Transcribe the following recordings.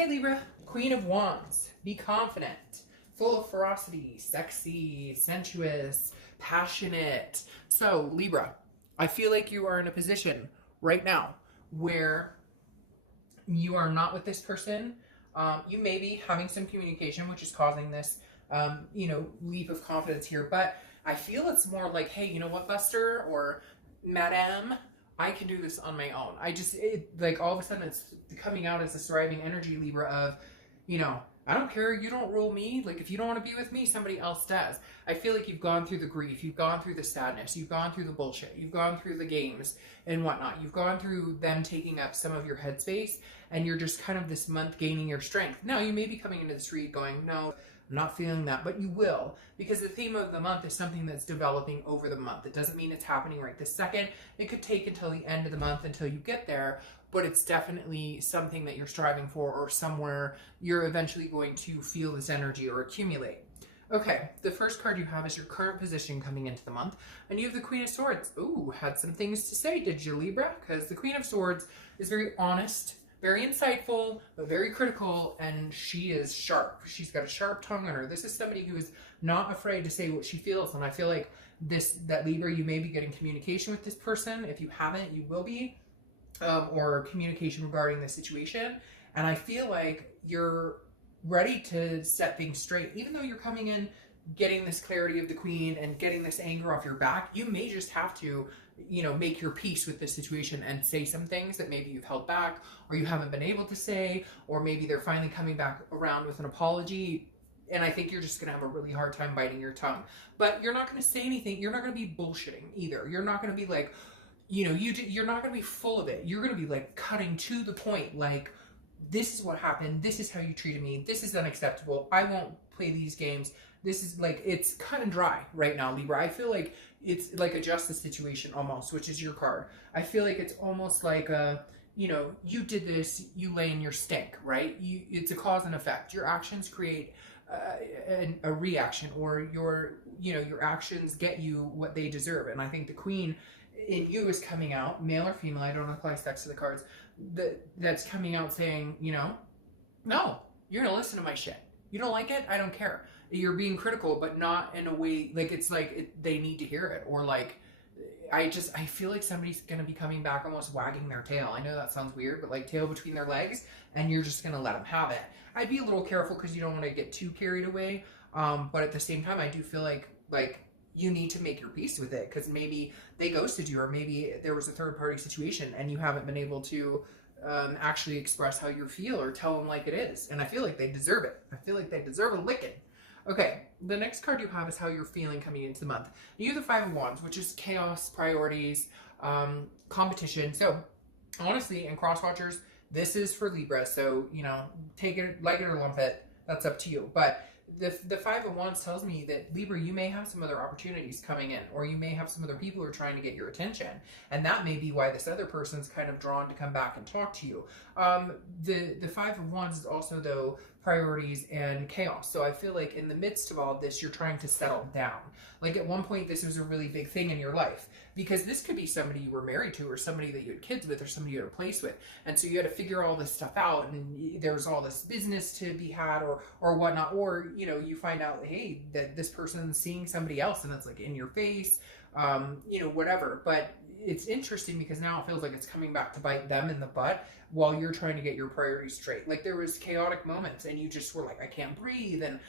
Hey Libra, Queen of Wands, be confident, full of ferocity, sexy, sensuous, passionate. So Libra, I feel like you are in a position right now where you are not with this person. You may be having some communication, which is causing this, leap of confidence here. But I feel it's more like, hey, you know what, Buster or Madame, I can do this on my own. Like all of a sudden it's coming out as this thriving energy, Libra, of, I don't care, you don't rule me. Like if you don't want to be with me, somebody else does. I feel like you've gone through the grief, you've gone through the sadness, you've gone through the bullshit, you've gone through the games and whatnot. You've gone through them taking up some of your headspace, and you're just kind of this month gaining your strength. Now you may be coming into this read going, no, I'm not feeling that, but you will, because the theme of the month is something that's developing over the month. It doesn't mean it's happening right this second. It could take until the end of the month until you get there, but it's definitely something that you're striving for, or somewhere you're eventually going to feel this energy or accumulate. Okay, the first card you have is your current position coming into the month, and you have the Queen of Swords. Ooh, had some things to say, did you, Libra? Because the Queen of Swords is very honest, very insightful, but very critical, and she is sharp. She's got a sharp tongue on her. This is somebody who is not afraid to say what she feels, and I feel like that Libra, you may be getting communication with this person. If you haven't, you will be, or communication regarding the situation, and I feel like you're ready to set things straight. Even though you're coming in getting this clarity of the Queen and getting this anger off your back, you may just have to make your peace with this situation and say some things that maybe you've held back or you haven't been able to say, or maybe they're finally coming back around with an apology. And I think you're just going to have a really hard time biting your tongue. But you're not going to say anything. You're not going to be bullshitting either. You're not going to be like, you're not going to be full of it. You're going to be like cutting to the point, like, this is what happened. This is how you treated me. This is unacceptable. I won't play these games. This is like, it's cut and dry right now, Libra. I feel like it's like a justice situation almost, which is your card. I feel like it's almost like you did this, you lay in your stink, right? It's a cause and effect. Your actions create a reaction, or your actions get you what they deserve. And I think the Queen in you is coming out, male or female, I don't apply sex to the cards, that's coming out saying, no, you're gonna listen to my shit. You don't like it? I don't care. You're being critical, but not in a way, like it's like they need to hear it. Or like, I feel like somebody's gonna be coming back almost wagging their tail. I know that sounds weird, but like tail between their legs, and you're just gonna let them have it. I'd be a little careful because you don't want to get too carried away. But at the same time, I do feel like you need to make your peace with it, because maybe they ghosted you, or maybe there was a third party situation and you haven't been able to actually express how you feel or tell them like it is. And I feel like they deserve it. I feel like they deserve a licking. Okay, the next card you have is how you're feeling coming into the month. You have the Five of Wands, which is chaos, priorities, competition. So honestly, and cross watchers, this is for Libra. So, take it, like it or lump it. That's up to you. But the Five of Wands tells me that, Libra, you may have some other opportunities coming in, or you may have some other people who are trying to get your attention, and that may be why this other person's kind of drawn to come back and talk to you. The Five of Wands is also, though, priorities and chaos. So I feel like in the midst of all of this, you're trying to settle down. Like at one point, this was a really big thing in your life, because this could be somebody you were married to, or somebody that you had kids with, or somebody you had a place with. And so you had to figure all this stuff out, and there was all this business to be had, or whatnot. Or, you find out, hey, that this person's seeing somebody else, and it's like in your face, whatever. But it's interesting because now it feels like it's coming back to bite them in the butt while you're trying to get your priorities straight. Like there was chaotic moments and you just were like, I can't breathe, and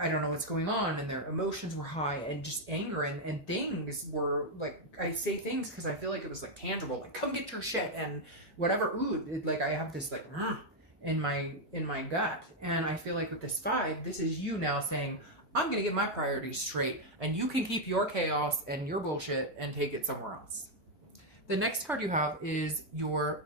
I don't know what's going on, and their emotions were high, and just anger, and things were like, I say things because I feel like it was like tangible, like come get your shit and whatever. Ooh, like I have this like in my gut. And I feel like with this five, this is you now saying, I'm gonna get my priorities straight, and you can keep your chaos and your bullshit and take it somewhere else. The next card you have is your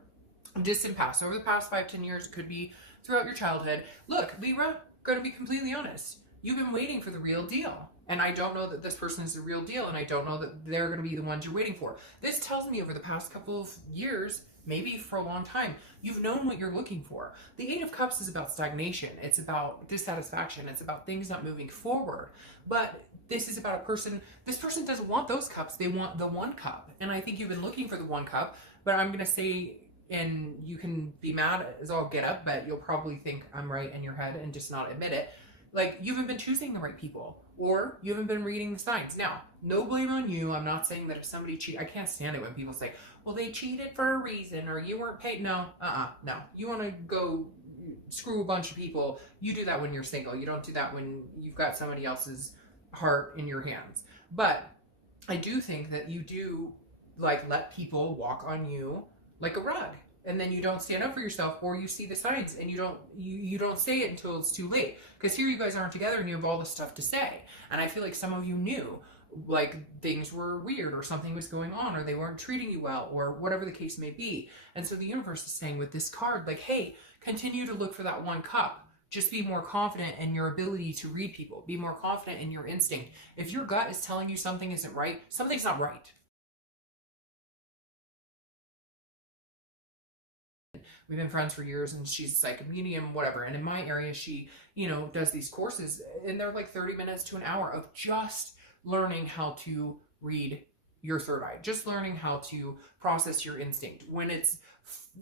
distant past. Over the past 5-10 years, could be throughout your childhood. Look, Libra, gonna be completely honest. You've been waiting for the real deal. And I don't know that this person is the real deal, and I don't know that they're gonna be the ones you're waiting for. This tells me over the past couple of years, maybe for a long time, you've known what you're looking for. The Eight of Cups is about stagnation. It's about dissatisfaction. It's about things not moving forward. But this is about a person, this person doesn't want those cups. They want the one cup. And I think you've been looking for the one cup, but I'm going to say and you can be mad as all get up, but you'll probably think I'm right in your head and just not admit it. Like, you haven't been choosing the right people, or you haven't been reading the signs. Now, no blame on you. I'm not saying that if somebody cheat, I can't stand it when people say, well, they cheated for a reason, or you weren't paid. No, no. You want to go screw a bunch of people, you do that when you're single. You don't do that when you've got somebody else's heart in your hands. But I do think that you do, like, let people walk on you like a rug, and then you don't stand up for yourself, or you see the signs and you don't say it until it's too late, because here you guys aren't together and you have all this stuff to say. And I feel like some of you knew, like, things were weird, or something was going on, or they weren't treating you well, or whatever the case may be. And so the universe is saying with this card, like, hey, continue to look for that one cup. Just be more confident in your ability to read people. Be more confident in your instinct. If your gut is telling you something isn't right, something's not right. We've been friends for years, and she's a psychic medium, whatever. And in my area, she, does these courses, and they're like 30 minutes to an hour of just learning how to read your third eye, just learning how to process your instinct when it's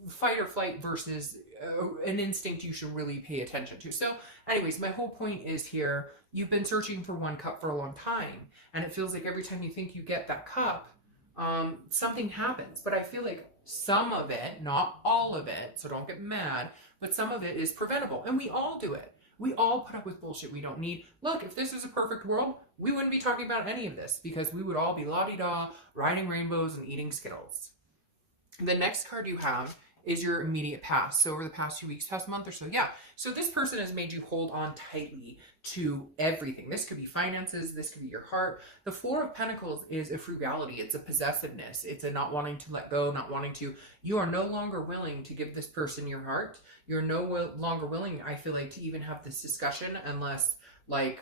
fight or flight versus an instinct you should really pay attention to. So anyways, my whole point is here, you've been searching for one cup for a long time, and it feels like every time you think you get that cup, something happens. But I feel like some of it, not all of it, so don't get mad, but some of it is preventable, and we all do it. We all put up with bullshit we don't need. Look, if this was a perfect world, we wouldn't be talking about any of this, because we would all be la-di-da, riding rainbows and eating Skittles. The next card you have is your immediate past. So over the past few weeks, past month or so, yeah. So this person has made you hold on tightly to everything. This could be finances, this could be your heart. The Four of Pentacles is a frugality. It's a possessiveness. It's a not wanting to let go, not wanting to. You are no longer willing to give this person your heart. You're no longer willing, I feel like, to even have this discussion unless the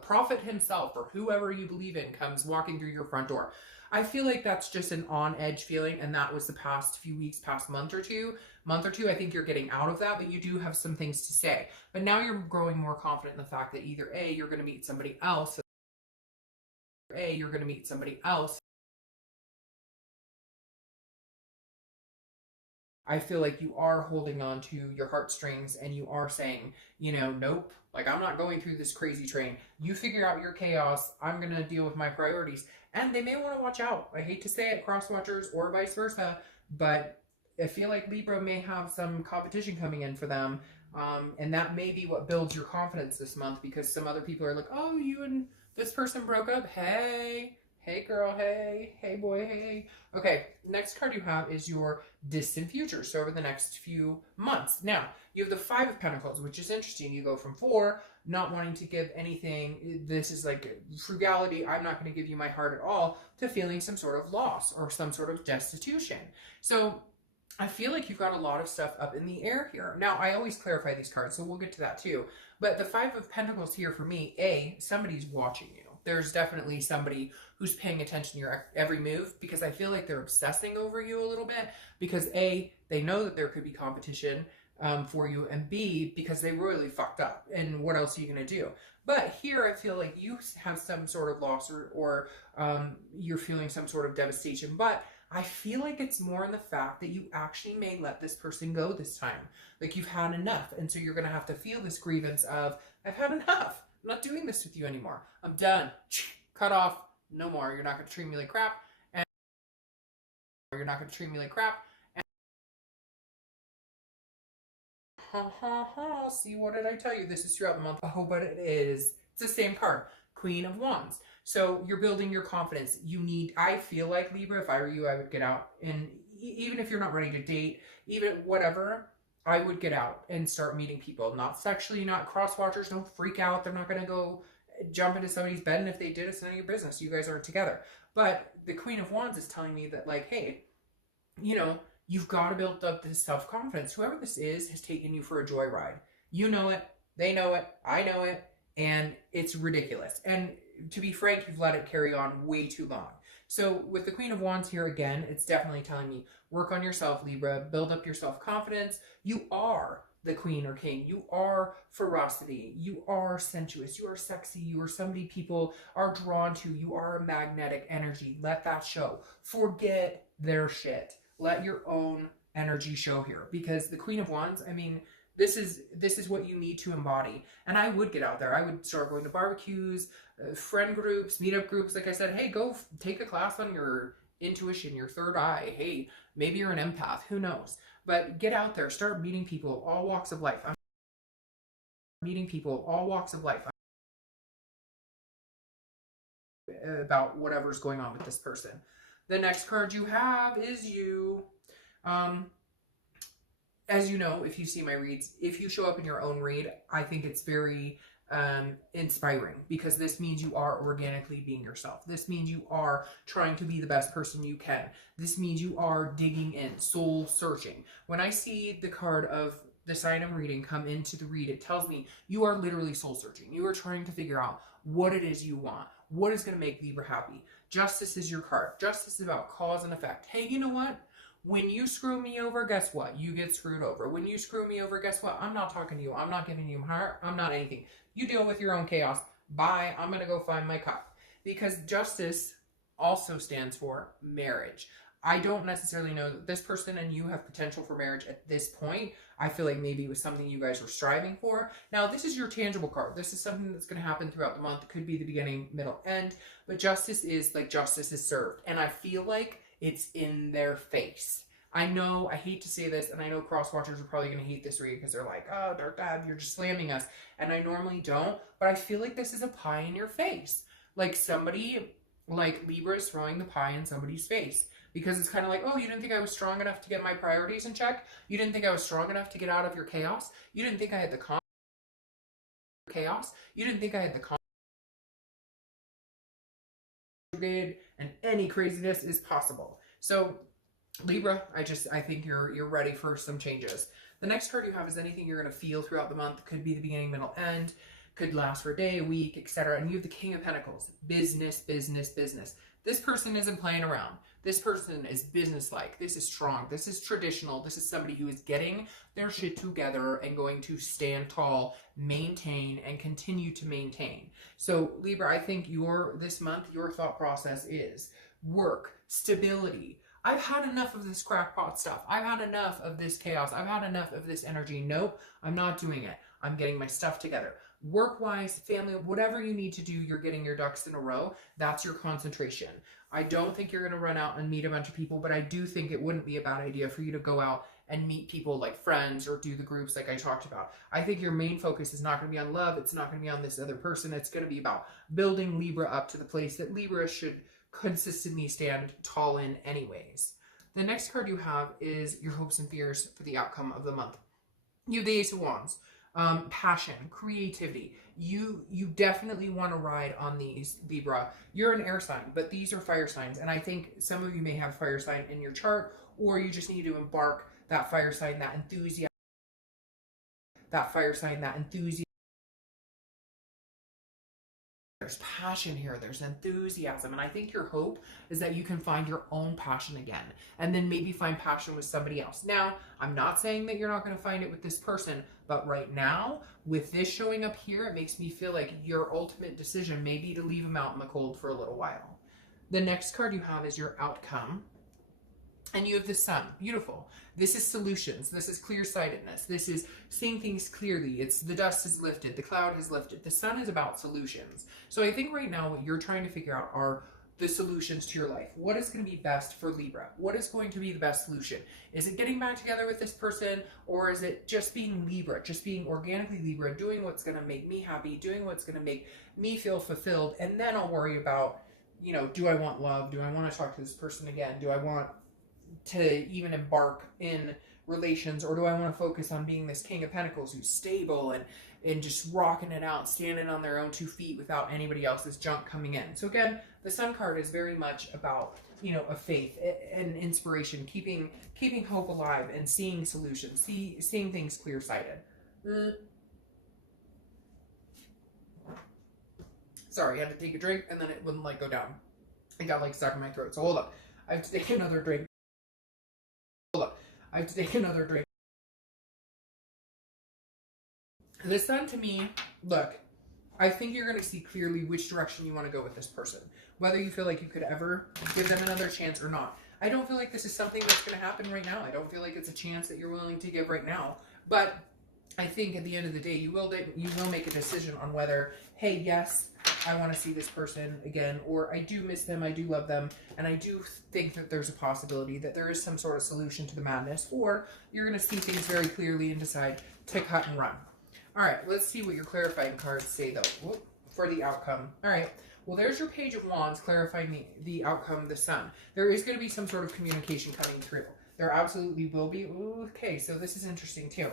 prophet himself or whoever you believe in comes walking through your front door. I feel like that's just an on-edge feeling, and that was the past few weeks, past month or two. I think you're getting out of that, but you do have some things to say. But now you're growing more confident in the fact that either A, you're going to meet somebody else, I feel like you are holding on to your heartstrings, and you are saying, nope, like, I'm not going through this crazy train. You figure out your chaos. I'm going to deal with my priorities. And they may want to watch out. I hate to say it, cross-watchers or vice versa, but I feel like Libra may have some competition coming in for them. And that may be what builds your confidence this month, because some other people are like, oh, you and this person broke up. Hey girl, hey boy, hey. Okay, next card you have is your distant future. So over the next few months. Now, you have the Five of Pentacles, which is interesting. You go from 4, not wanting to give anything. This is like frugality. I'm not going to give you my heart at all, to feeling some sort of loss or some sort of destitution. So I feel like you've got a lot of stuff up in the air here. Now, I always clarify these cards, so we'll get to that too. But the Five of Pentacles here for me, A, somebody's watching you. There's definitely somebody who's paying attention to your every move, because I feel like they're obsessing over you a little bit, because A, they know that there could be competition for you, and B, because they really fucked up, and what else are you going to do? But here I feel like you have some sort of loss, or you're feeling some sort of devastation, but I feel like it's more in the fact that you actually may let this person go this time. Like, you've had enough, and so you're going to have to feel this grievance of, I've had enough. I'm not doing this with you anymore. I'm done. Cut off. No more. You're not going to treat me like crap. And you're not going to treat me like crap. And see, what did I tell you? This is throughout the month. Oh, but it is. It's the same card. Queen of Wands. So you're building your confidence. I feel like, Libra, if I were you, I would get out. And even if you're not ready to date, even whatever, I would get out and start meeting people. Not sexually, not cross-watchers. Don't freak out. They're not going to go jump into somebody's bed, and if they did, it's none of your business. You guys aren't together. But the Queen of Wands is telling me that, like, hey, you've got to build up this self-confidence. Whoever this is has taken you for a joyride. You know it. They know it. I know it. And it's ridiculous. And to be frank, you've let it carry on way too long. So with the Queen of Wands here, again, it's definitely telling me, work on yourself, Libra. Build up your self-confidence. You are the queen or king. You are ferocity. You are sensuous. You are sexy. You are somebody people are drawn to. You are a magnetic energy. Let that show. Forget their shit. Let your own energy show here, because the Queen of Wands, I mean, this is what you need to embody. And I would get out there. I would start going to barbecues, friend groups, meetup groups. Like I said, hey, go take a class on your intuition, your third eye. Hey, maybe you're an empath. Who knows? But get out there. Start meeting people of all walks of life. I'm meeting people of all walks of life about whatever's going on with this person. The next card you have is you. As you know, if you see my reads, if you show up in your own read, I think it's very inspiring, because this means you are organically being yourself. This means you are trying to be the best person you can. This means you are digging in, soul searching. When I see the card of the sign I'm reading come into the read, it tells me you are literally soul searching. You are trying to figure out what it is you want. What is going to make Libra happy? Justice is your card. Justice is about cause and effect. Hey, you know what? When you screw me over, guess what? You get screwed over. When you screw me over, guess what? I'm not talking to you. I'm not giving you my heart. I'm not anything. You deal with your own chaos. Bye. I'm going to go find my cup. Because justice also stands for marriage. I don't necessarily know that this person and you have potential for marriage at this point. I feel like maybe it was something you guys were striving for. Now, this is your tangible card. This is something that's going to happen throughout the month. It could be the beginning, middle, end. But justice is like justice is served. And I feel like it's in their face. I know, I hate to say this, and I know cross-watchers are probably going to hate this read because they're like, oh, Dark Dad, you're just slamming us. And I normally don't, but I feel like this is a pie in your face. Like somebody, like Libra is throwing the pie in somebody's face. Because it's kind of like, oh, you didn't think I was strong enough to get my priorities in check? You didn't think I was strong enough to get out of your chaos? You didn't think I had the chaos? You didn't think I had the and any craziness is possible. So Libra, I think you're ready for some changes. The next card you have is anything you're going to feel throughout the month. Could be the beginning, middle, end. Could last for a day, a week, etc. And you have the King of Pentacles. Business, business, business. This person isn't playing around. This person is businesslike. This is strong. This is traditional. This is somebody who is getting their shit together and going to stand tall, maintain, and continue to maintain. So Libra, I think this month, your thought process is work, stability. I've had enough of this crackpot stuff. I've had enough of this chaos. I've had enough of this energy. Nope, I'm not doing it. I'm getting my stuff together. Work-wise, family, whatever you need to do, you're getting your ducks in a row. That's your concentration. I don't think you're going to run out and meet a bunch of people, but I do think it wouldn't be a bad idea for you to go out and meet people like friends or do the groups like I talked about. I think your main focus is not going to be on love. It's not going to be on this other person. It's going to be about building Libra up to the place that Libra should consistently stand tall in anyways. The next card you have is your hopes and fears for the outcome of the month. You have the Ace of Wands. Passion, creativity. You definitely want to ride on these, Libra. You're an air sign, but these are fire signs. And I think some of you may have fire sign in your chart, or you just need to embark that fire sign, that enthusiasm, There's passion here. There's enthusiasm. And I think your hope is that you can find your own passion again, and then maybe find passion with somebody else. Now, I'm not saying that you're not going to find it with this person, but right now, with this showing up here, it makes me feel like your ultimate decision may be to leave them out in the cold for a little while. The next card you have is your outcome. And you have the Sun. Beautiful. This is solutions. This is clear-sightedness. This is seeing things clearly. It's the dust is lifted. The cloud has lifted. The Sun is about solutions. So I think right now what you're trying to figure out are the solutions to your life. What is going to be best for Libra? What is going to be the best solution? Is it getting back together with this person, or is it just being Libra, just being organically Libra, doing what's going to make me happy, doing what's going to make me feel fulfilled, and then I'll worry about, do I want love? Do I want to talk to this person again? Do I want to even embark in relations, or do I want to focus on being this King of Pentacles who's stable and just rocking it out, standing on their own 2 feet without anybody else's junk coming in? So again, the Sun card is very much about, a faith and inspiration, keeping hope alive and seeing solutions, seeing things clear-sighted. Sorry, I had to take a drink and then it wouldn't go down. It got stuck in my throat. So hold up. I have to take another drink. The Sun to me, look, I think you're going to see clearly which direction you want to go with this person. Whether you feel like you could ever give them another chance or not. I don't feel like this is something that's going to happen right now. I don't feel like it's a chance that you're willing to give right now. But I think at the end of the day, you will make a decision on whether, hey, yes, I want to see this person again, or I do miss them, I do love them, and I do think that there's a possibility that there is some sort of solution to the madness, or you're going to see things very clearly and decide to cut and run. All right, let's see what your clarifying cards say, though, for the outcome. All right, well, there's your Page of Wands clarifying the outcome of the Sun. There is going to be some sort of communication coming through. There absolutely will be. Ooh, okay, so this is interesting, too.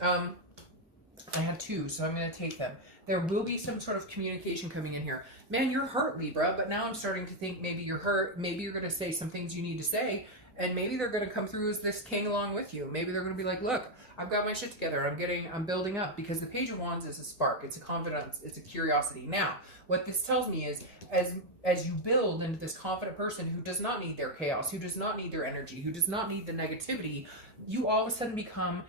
I have two, so I'm going to take them. There will be some sort of communication coming in here. Man, you're hurt, Libra, but now I'm starting to think maybe you're hurt. Maybe you're going to say some things you need to say, and maybe they're going to come through as this king along with you. Maybe they're going to be like, look, I've got my shit together. I'm building up, because the Page of Wands is a spark. It's a confidence. It's a curiosity. Now, what this tells me is as you build into this confident person who does not need their chaos, who does not need their energy, who does not need the negativity, you all of a sudden become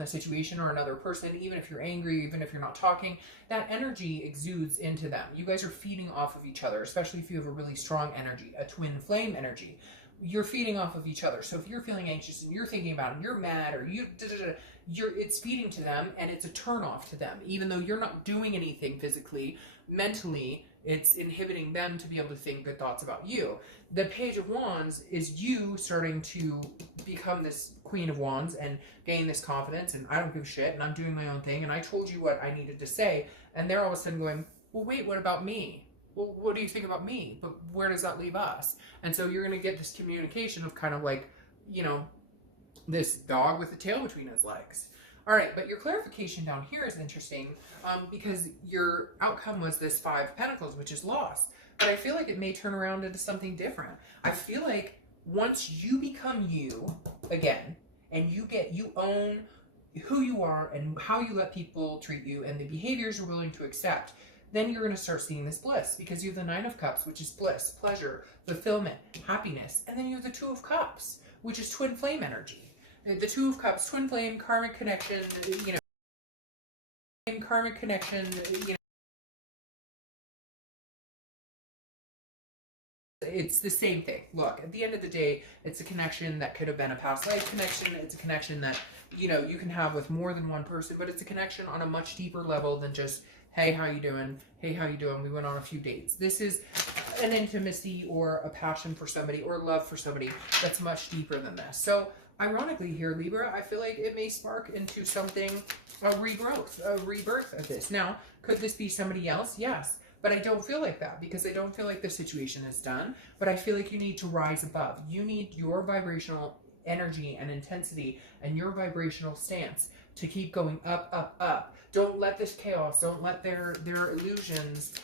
a situation or another person, even if you're angry, even if you're not talking, that energy exudes into them. You guys are feeding off of each other, especially if you have a really strong energy, a twin flame energy. You're feeding off of each other. So if you're feeling anxious and you're thinking about it, and you're mad, or it's feeding to them, and it's a turn off to them. Even though you're not doing anything physically, mentally, it's inhibiting them to be able to think good thoughts about you. The Page of Wands is you starting to become this Queen of Wands and gain this confidence, and I don't give a shit, and I'm doing my own thing, and I told you what I needed to say, and they're all of a sudden going, well, wait, what about me? Well, what do you think about me? But where does that leave us? And so you're going to get this communication of kind of like, you know, this dog with the tail between his legs. All right, but your clarification down here is interesting because your outcome was this Five of Pentacles, which is loss. But I feel like it may turn around into something different. I feel like once you become you again, and you own who you are and how you let people treat you and the behaviors you're willing to accept, then you're going to start seeing this bliss, because you have the Nine of Cups, which is bliss, pleasure, fulfillment, happiness. And then you have the Two of Cups, which is twin flame energy. The Two of Cups, twin flame, karmic connection, you know, karmic connection, you know, it's the same thing. Look, at the end of the day, it's a connection that could have been a past life connection. It's a connection that, you know, you can have with more than one person, but it's a connection on a much deeper level than just, hey, how you doing? Hey, how you doing? We went on a few dates. This is an intimacy or a passion for somebody or love for somebody that's much deeper than this. So ironically here, Libra, I feel like it may spark into something, a regrowth, a rebirth of this. Now, could this be somebody else? Yes. But I don't feel like that, because I don't feel like the situation is done. But I feel like you need to rise above. You need your vibrational energy and intensity and your vibrational stance to keep going up, up, up. Don't let this chaos, don't let their illusions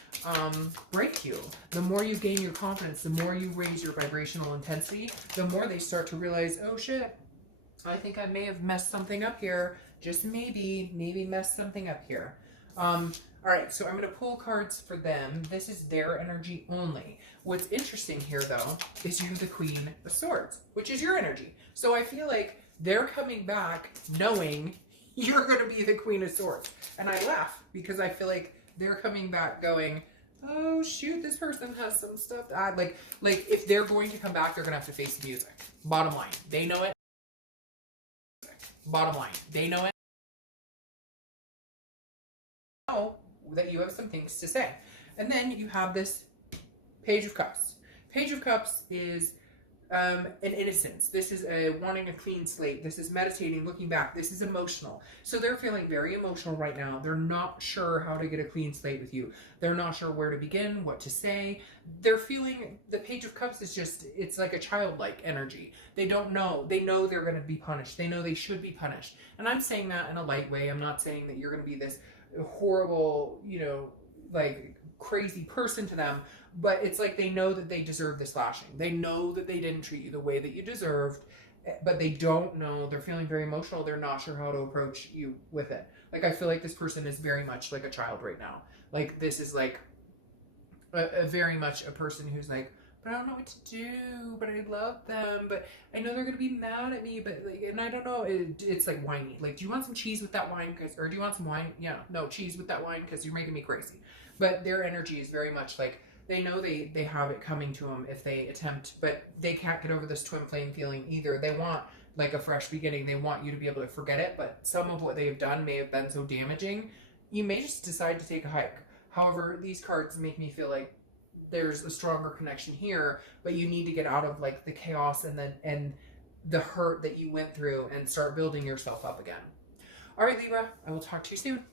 break you. The more you gain your confidence, the more you raise your vibrational intensity, the more they start to realize, oh shit, I think I may have messed something up here. Just maybe messed something up here. All right, so I'm going to pull cards for them. This is their energy only. What's interesting here, though, is you have the Queen of Swords, which is your energy. So I feel like they're coming back knowing you're going to be the Queen of Swords. And I laugh because I feel like they're coming back going, oh, shoot, this person has some stuff to add. Like if they're going to come back, they're going to have to face the music. Bottom line, they know it. Bottom line, they know it. Know that you have some things to say. And then you have this Page of Cups. Page of Cups is an innocence. This is wanting a clean slate. This is meditating, looking back. This is emotional. So they're feeling very emotional right now. They're not sure how to get a clean slate with you. They're not sure where to begin, what to say. They're feeling, the Page of Cups is just, it's like a childlike energy. They don't know. They know they're going to be punished. They know they should be punished. And I'm saying that in a light way. I'm not saying that you're going to be this horrible, you know, like crazy person to them, but it's like they know that they deserve this lashing. They know that they didn't treat you the way that you deserved, but they don't know. They're feeling very emotional. They're not sure how to approach you with it. Like, I feel like this person is very much like a child right now. Like, this is like a very much a person who's like but I don't know what to do, but I love them, but I know they're gonna be mad at me, but like, and I don't know, it's like whiny. Like, do you want some cheese with that wine? Or do you want some wine? Yeah, no, cheese with that wine because you're making me crazy. But their energy is very much like, they know they have it coming to them if they attempt, but they can't get over this twin flame feeling either. They want like a fresh beginning. They want you to be able to forget it, but some of what they've done may have been so damaging. You may just decide to take a hike. However, these cards make me feel like there's a stronger connection here, but you need to get out of like the chaos and the hurt that you went through and start building yourself up again. All right, Libra, I will talk to you soon.